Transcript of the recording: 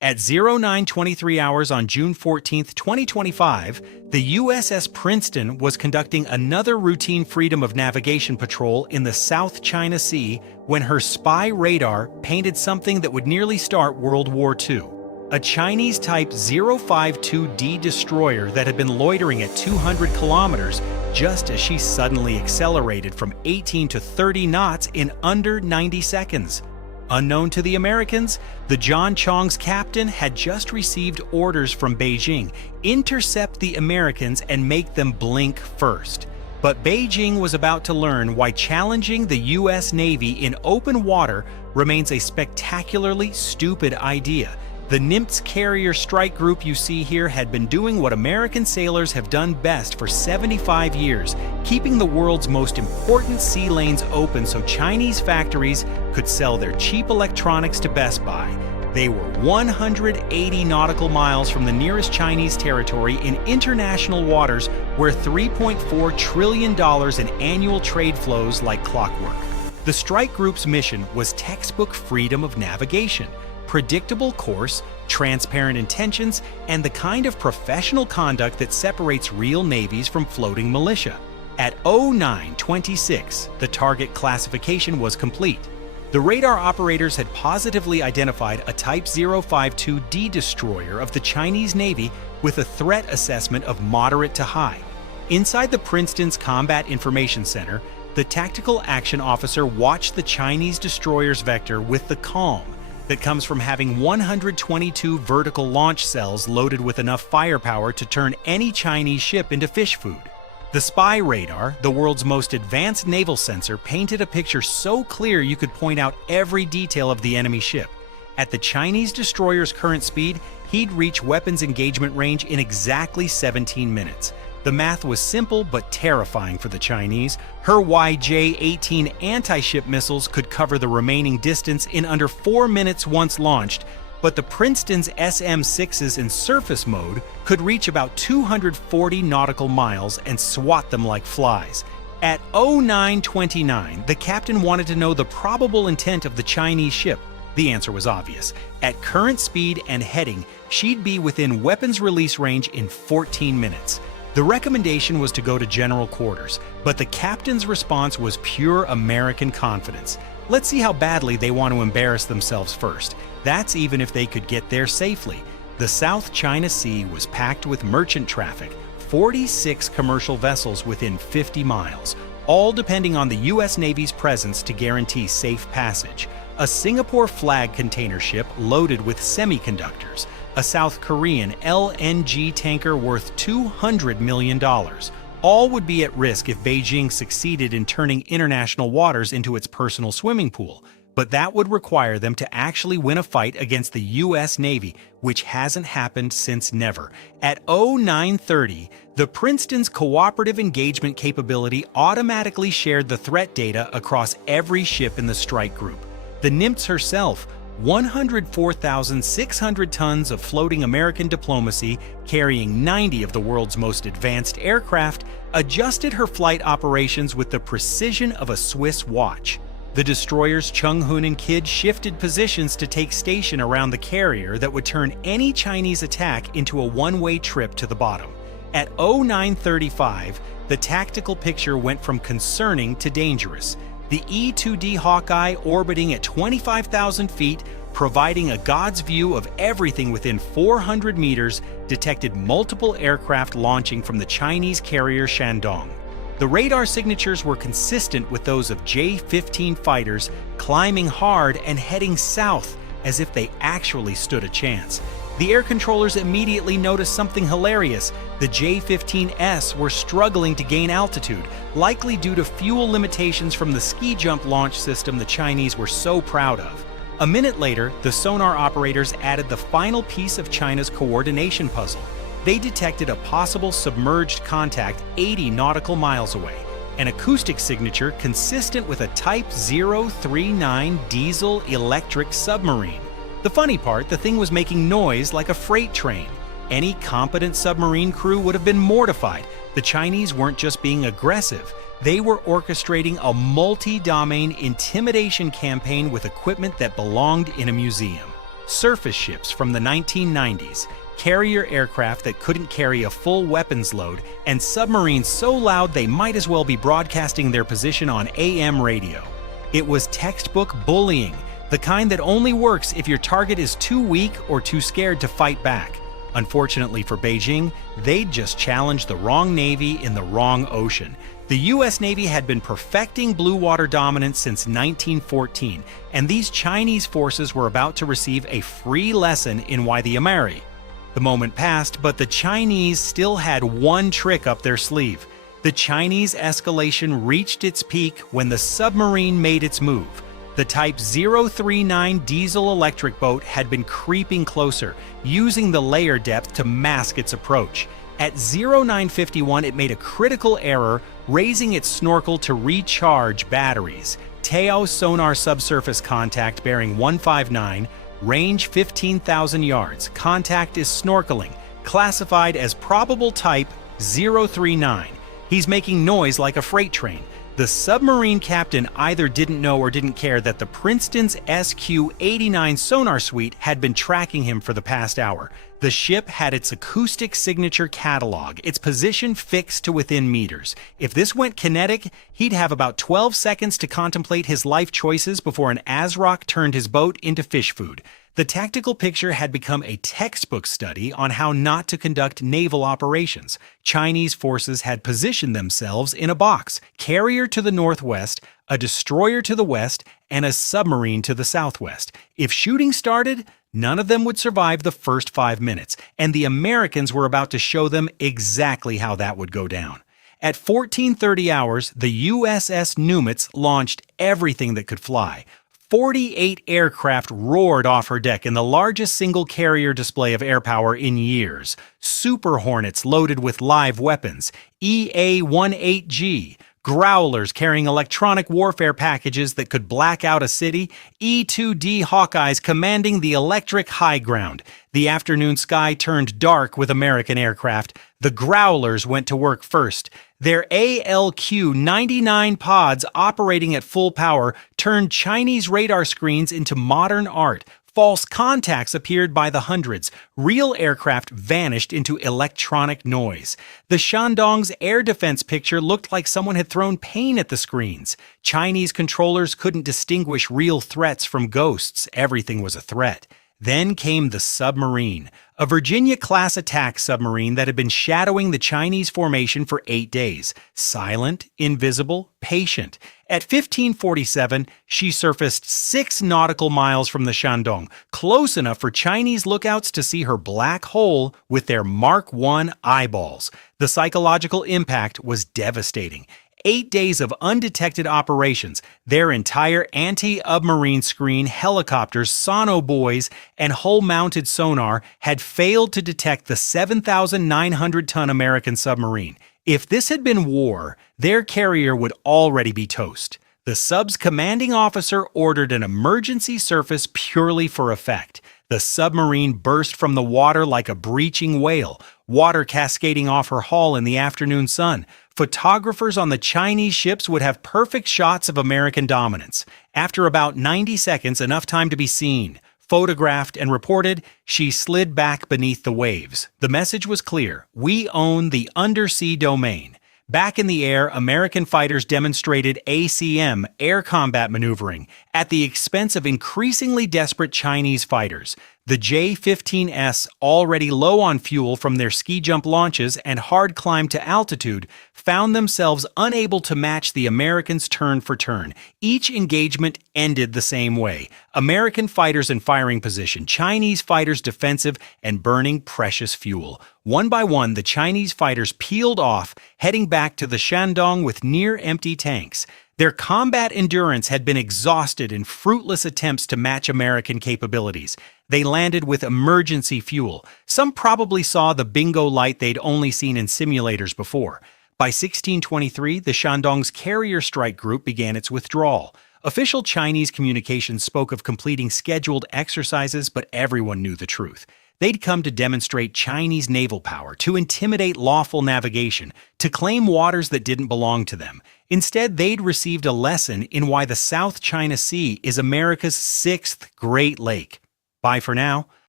At 0923 hours on June 14, 2025, the USS Princeton was conducting another routine freedom of navigation patrol in the South China Sea when her spy radar painted something that would nearly start World War II. A Chinese Type 052D destroyer that had been loitering at 200 kilometers just as she suddenly accelerated from 18 to 30 knots in under 90 seconds. Unknown to the Americans, the John Chong's captain had just received orders from Beijing: intercept the Americans and make them blink first. But Beijing was about to learn why challenging the U.S. Navy in open water remains a spectacularly stupid idea. The Nimitz carrier strike group you see here had been doing what American sailors have done best for 75 years, keeping the world's most important sea lanes open so Chinese factories could sell their cheap electronics to Best Buy. They were 180 nautical miles from the nearest Chinese territory in international waters where $3.4 trillion in annual trade flows like clockwork. The strike group's mission was textbook freedom of navigation. Predictable course, transparent intentions, and the kind of professional conduct that separates real navies from floating militia. At 0926, the target classification was complete. The radar operators had positively identified a Type 052D destroyer of the Chinese Navy with a threat assessment of moderate to high. Inside the Princeton's Combat Information Center, the tactical action officer watched the Chinese destroyer's vector with the calm that comes from having 122 vertical launch cells loaded with enough firepower to turn any Chinese ship into fish food. The spy radar, the world's most advanced naval sensor, painted a picture so clear you could point out every detail of the enemy ship. At the Chinese destroyer's current speed, he'd reach weapons engagement range in exactly 17 minutes. The math was simple but terrifying for the Chinese. Her YJ-18 anti-ship missiles could cover the remaining distance in under 4 minutes once launched, but the Princeton's SM-6s in surface mode could reach about 240 nautical miles and swat them like flies. At 0929, the captain wanted to know the probable intent of the Chinese ship. The answer was obvious. At current speed and heading, she'd be within weapons release range in 14 minutes. The recommendation was to go to general quarters, but the captain's response was pure American confidence. Let's see how badly they want to embarrass themselves first. That's even if they could get there safely. The South China Sea was packed with merchant traffic, 46 commercial vessels within 50 miles, all depending on the U.S. Navy's presence to guarantee safe passage. A Singapore flag container ship loaded with semiconductors, a South Korean LNG tanker worth $200 million. All would be at risk if Beijing succeeded in turning international waters into its personal swimming pool, but that would require them to actually win a fight against the U.S. Navy, which hasn't happened since never. At 0930, the Princeton's cooperative engagement capability automatically shared the threat data across every ship in the strike group. The Nimitz herself, 104,600 tons of floating American diplomacy, carrying 90 of the world's most advanced aircraft, adjusted her flight operations with the precision of a Swiss watch. The destroyers Chung-Hun and Kidd shifted positions to take station around the carrier that would turn any Chinese attack into a one-way trip to the bottom. At 0935, the tactical picture went from concerning to dangerous. The E-2D Hawkeye, orbiting at 25,000 feet, providing a God's view of everything within 400 meters, detected multiple aircraft launching from the Chinese carrier Shandong. The radar signatures were consistent with those of J-15 fighters, climbing hard and heading south as if they actually stood a chance. The air controllers immediately noticed something hilarious. The J-15S were struggling to gain altitude, likely due to fuel limitations from the ski jump launch system the Chinese were so proud of. A minute later, the sonar operators added the final piece of China's coordination puzzle. They detected a possible submerged contact 80 nautical miles away, an acoustic signature consistent with a Type 039 diesel-electric submarine. The funny part, the thing was making noise like a freight train. Any competent submarine crew would have been mortified. The Chinese weren't just being aggressive, they were orchestrating a multi-domain intimidation campaign with equipment that belonged in a museum. surface ships from the 1990s, carrier aircraft that couldn't carry a full weapons load, and submarines so loud they might as well be broadcasting their position on AM radio. It was textbook bullying, the kind that only works if your target is too weak or too scared to fight back. Unfortunately for Beijing, they'd just challenged the wrong navy in the wrong ocean. The U.S. Navy had been perfecting blue water dominance since 1914, and these Chinese forces were about to receive a free lesson in why the Ameri. The moment passed, but the Chinese still had one trick up their sleeve. The Chinese escalation reached its peak when the submarine made its move. The Type 039 diesel-electric boat had been creeping closer, using the layer depth to mask its approach. At 0951, it made a critical error, raising its snorkel to recharge batteries. Tao sonar subsurface contact bearing 159, range 15,000 yards. Contact is snorkeling, classified as probable type 039. He's making noise like a freight train. The submarine captain either didn't know or didn't care that the Princeton's SQ-89 sonar suite had been tracking him for the past hour. The ship had its acoustic signature catalog, its position fixed to within meters. If this went kinetic, he'd have about 12 seconds to contemplate his life choices before an ASROC turned his boat into fish food. The tactical picture had become a textbook study on how not to conduct naval operations. Chinese forces had positioned themselves in a box, carrier to the northwest, a destroyer to the west, and a submarine to the southwest. If shooting started, none of them would survive the first 5 minutes, and the Americans were about to show them exactly how that would go down. At 14:30 hours, the USS Nimitz launched everything that could fly. 48 aircraft roared off her deck in the largest single carrier display of air power in years. Super Hornets loaded with live weapons, EA-18G, Growlers carrying electronic warfare packages that could black out a city, E-2D Hawkeyes commanding the electric high ground. The afternoon sky turned dark with American aircraft. The Growlers went to work first. Their ALQ-99 pods operating at full power turned Chinese radar screens into modern art. False contacts appeared by the hundreds. Real aircraft vanished into electronic noise. The Shandong's air defense picture looked like someone had thrown paint at the screens. Chinese controllers couldn't distinguish real threats from ghosts. Everything was a threat. Then came the submarine, a Virginia-class attack submarine that had been shadowing the Chinese formation for 8 days. Silent, invisible, patient. At 15:47, she surfaced 6 nautical miles from the Shandong, close enough for Chinese lookouts to see her black hole with their Mark I eyeballs. The psychological impact was devastating. 8 days of undetected operations, their entire anti-submarine screen, helicopters, sonobuoys, and hull-mounted sonar had failed to detect the 7,900-ton American submarine. If this had been war, their carrier would already be toast. The sub's commanding officer ordered an emergency surface purely for effect. The submarine burst from the water like a breaching whale, water cascading off her hull in the afternoon sun. Photographers on the Chinese ships would have perfect shots of American dominance. After about 90 seconds, enough time to be seen, photographed, and reported, she slid back beneath the waves. The message was clear: we own the undersea domain. Back in the air, American fighters demonstrated ACM, air combat maneuvering, at the expense of increasingly desperate Chinese fighters. The J-15S, already low on fuel from their ski jump launches and hard climb to altitude, found themselves unable to match the Americans turn for turn. Each engagement ended the same way: American fighters in firing position, Chinese fighters defensive, and burning precious fuel. One by one, the Chinese fighters peeled off, heading back to the Shandong with near-empty tanks. Their combat endurance had been exhausted in fruitless attempts to match American capabilities. They landed with emergency fuel. Some probably saw the bingo light they'd only seen in simulators before. By 1623, the Shandong's carrier strike group began its withdrawal. Official Chinese communications spoke of completing scheduled exercises, but everyone knew the truth. They'd come to demonstrate Chinese naval power, to intimidate lawful navigation, to claim waters that didn't belong to them. Instead, they'd received a lesson in why the South China Sea is America's 6th Great Lake. Bye for now.